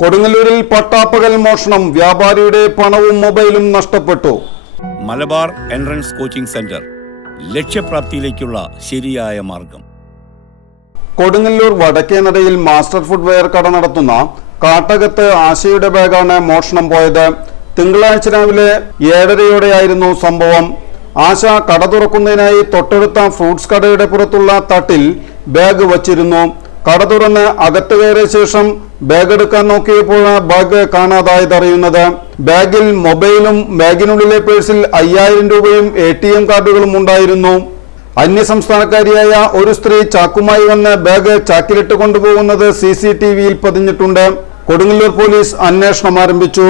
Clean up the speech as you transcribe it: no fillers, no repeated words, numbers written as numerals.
കൊടുങ്ങല്ലൂരിൽ പട്ടാപ്പകൽ മോഷണം, വ്യാപാരിയുടെ പണവും മൊബൈലും നഷ്ടപ്പെട്ടു. മലബാർ എൻട്രൻസ് കോച്ചിംഗ് സെന്റർ, ലക്ഷ്യപ്രാപ്തിയിലേക്കുള്ള ശരിയായ മാർഗം. കൊടുങ്ങല്ലൂർ വടക്കേനടയിൽ മാസ്റ്റർ ഫുട്വെയർ കട നടത്തുന്ന കാട്ടകത്ത് ആശയുടെ ബാഗാണ് മോഷണം പോയത്. തിങ്കളാഴ്ച രാവിലെ 7:30യോടെയായിരുന്നു സംഭവം. ആശ കട തുറക്കുന്നതിനായി തൊട്ടടുത്ത ഫ്രൂട്ട്സ് കടയുടെ പുറത്തുള്ള തട്ടിൽ ബാഗ് വച്ചിരുന്നു. കട തുറന്ന് അകത്ത് കയറിയ ശേഷം ബാഗ് എടുക്കാൻ നോക്കിയപ്പോഴാണ് ബാഗ് കാണാതായതറിയുന്നത്. ബാഗിൽ മൊബൈലും ബാഗിനുള്ളിലെ പേഴ്സിൽ 5000 രൂപയും ATM കാർഡുകളും ഉണ്ടായിരുന്നു. അന്യസംസ്ഥാനക്കാരിയായ ഒരു സ്ത്രീ ചാക്കുമായി വന്ന് ബാഗ് ചാക്കിലിട്ട് കൊണ്ടുപോകുന്നത് CCTVയിൽ പതിഞ്ഞിട്ടുണ്ട്. കൊടുങ്ങല്ലൂർ പോലീസ് അന്വേഷണം ആരംഭിച്ചു.